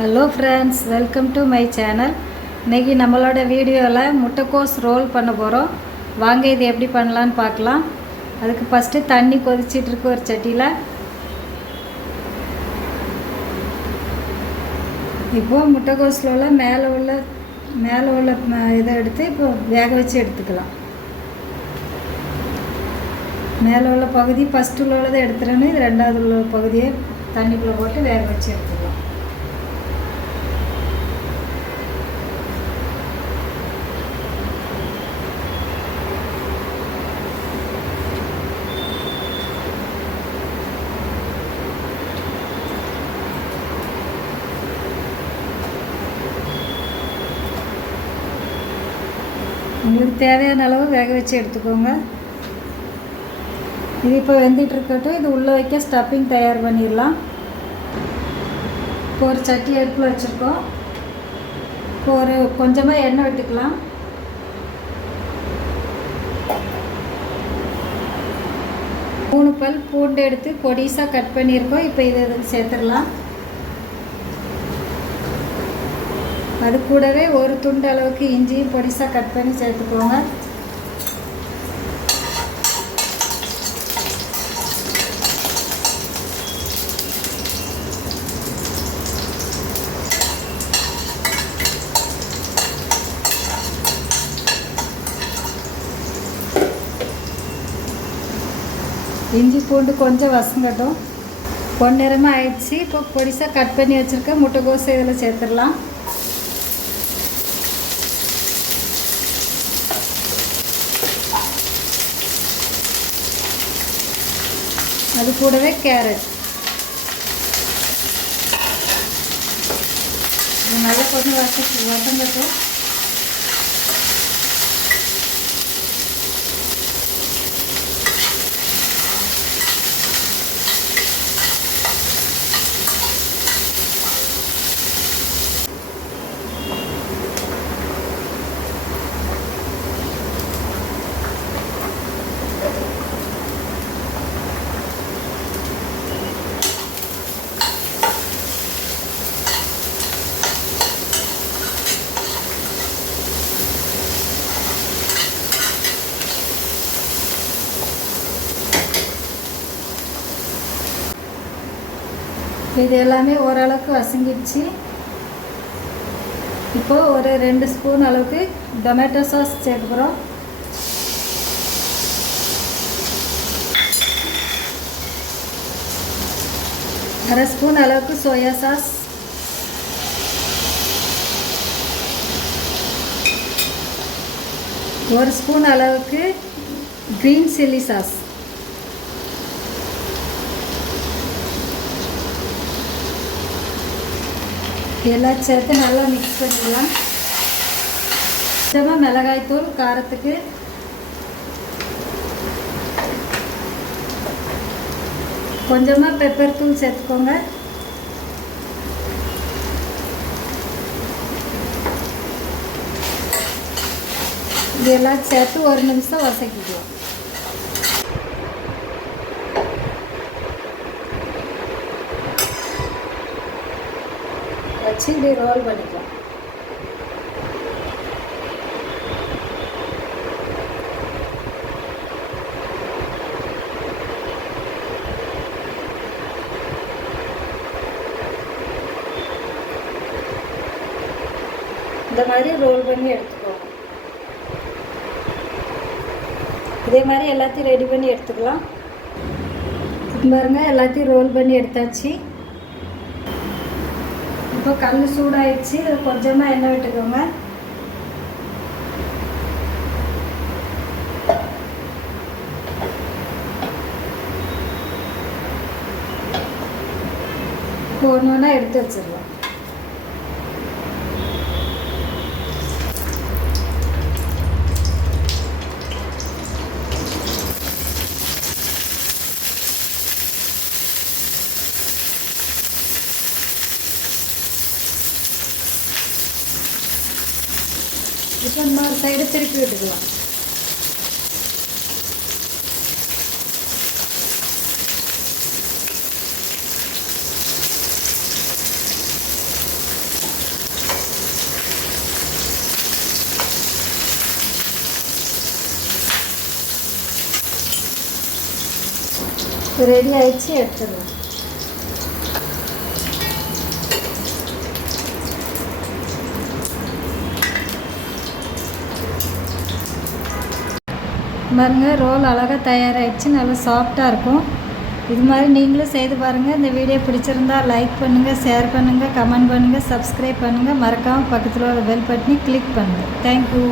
Hello friends, welcome to my channel. இன்றைக்கி நம்மளோட வீடியோவில் முட்டைக்கோஸ் ரோல் பண்ண போகிறோம். வாங்க இது எப்படி பண்ணலான்னு பார்க்கலாம். அதுக்கு ஃபஸ்ட்டு தண்ணி கொதிச்சிட்ருக்கு ஒரு சட்டியில். இப்போது முட்டைக்கோஸில் உள்ள மேலே உள்ள இதை எடுத்து இப்போ வேக வச்சு எடுத்துக்கலாம். மேலே உள்ள பகுதி ஃபஸ்ட்டு உள்ளதை எடுத்துகிறேன்னு இது ரெண்டாவது உள்ள பகுதியை தண்ணிக்குள்ளே போட்டு வேக வச்சு எடுத்துக்கலாம். உங்களுக்கு தேவையான அளவு வேக வச்சு எடுத்துக்கோங்க. இது இப்போ வெந்துட்டு இருக்கட்டும். இது உள்ளே வைக்க ஸ்டஃபிங் தயார் பண்ணிடலாம். இப்போ ஒரு சட்டி அடுப்பில் வச்சுருக்கோம். இப்போ ஒரு கொஞ்சமாக எண்ணெய் விட்டுக்கலாம். மூணு பல் பூண்டு எடுத்து பொடிசாக கட் பண்ணியிருக்கோம். இப்போ இதை சேர்த்துடலாம். அது கூடவே ஒரு துண்டு அளவுக்கு இஞ்சியும் பொடிசாக கட் பண்ணி சேர்த்துக்கோங்க. இஞ்சி பூண்டு கொஞ்சம் வசங்கட்டும். பொன்னிறமாக ஆயிடுச்சு. இப்போ பொடிசாக கட் பண்ணி வச்சுருக்க முட்டைக்கோஸை இதில் சேர்த்துடலாம். அது கூடவே கேரட் நல்லா கொஞ்சம் வசங்கட்டும். இது எல்லாமே ஓரளவுக்கு வசங்கிடுச்சு. இப்போது ஒரு 2 ஸ்பூன் அளவுக்கு டொமேட்டோ சாஸ் சேர்க்குறோம். அரை ஸ்பூன் அளவுக்கு சோயா சாஸ், ஒரு ஸ்பூன் அளவுக்கு க்ரீன் சில்லி சாஸ், எல்லாம் சேர்த்து நல்லா மிக்ஸ் பண்ணிடலாம். கொஞ்சமாக மிளகாய்த்தூள் காரத்துக்கு, கொஞ்சமாக பெப்பர் தூள் சேர்த்துக்கோங்க. இதெல்லாம் சேர்த்து ஒரு நிமிஷம் வதக்கிக்கலாம். வச்சு இப்படி ரோல் பண்ணிக்கலாம். இந்த மாதிரி ரோல் பண்ணி எடுத்துக்கோங்க. இதே மாதிரி எல்லாத்தையும் ரெடி பண்ணி எடுத்துக்கலாம். பாருங்க, எல்லாத்தையும் ரோல் பண்ணி எடுத்தாச்சு. இப்போ கல் சூடாயிடுச்சு. கொஞ்சமாக எண்ணெய் விட்டுக்கோங்க. ஒன்று ஒன்றா எடுத்து வச்சிடலாம். இப்போ இன்னொரு சைடு திருப்பி விட்டுக்கலாம். ரெடி ஆயிடுச்சு, எடுத்துடலாம். பாருங்க, ரோல் அழகாக தயாராகிடுச்சு. நல்லா சாஃப்டாக இருக்கும். இது மாதிரி நீங்களும் செய்து பாருங்கள். இந்த வீடியோ பிடிச்சிருந்தா லைக் பண்ணுங்கள், ஷேர் பண்ணுங்கள், கமெண்ட் பண்ணுங்கள், சப்ஸ்கிரைப் பண்ணுங்கள். மறக்காமல் பக்கத்தில் உள்ள பெல் பட்டனை கிளிக் பண்ணுங்கள். தேங்க்யூ.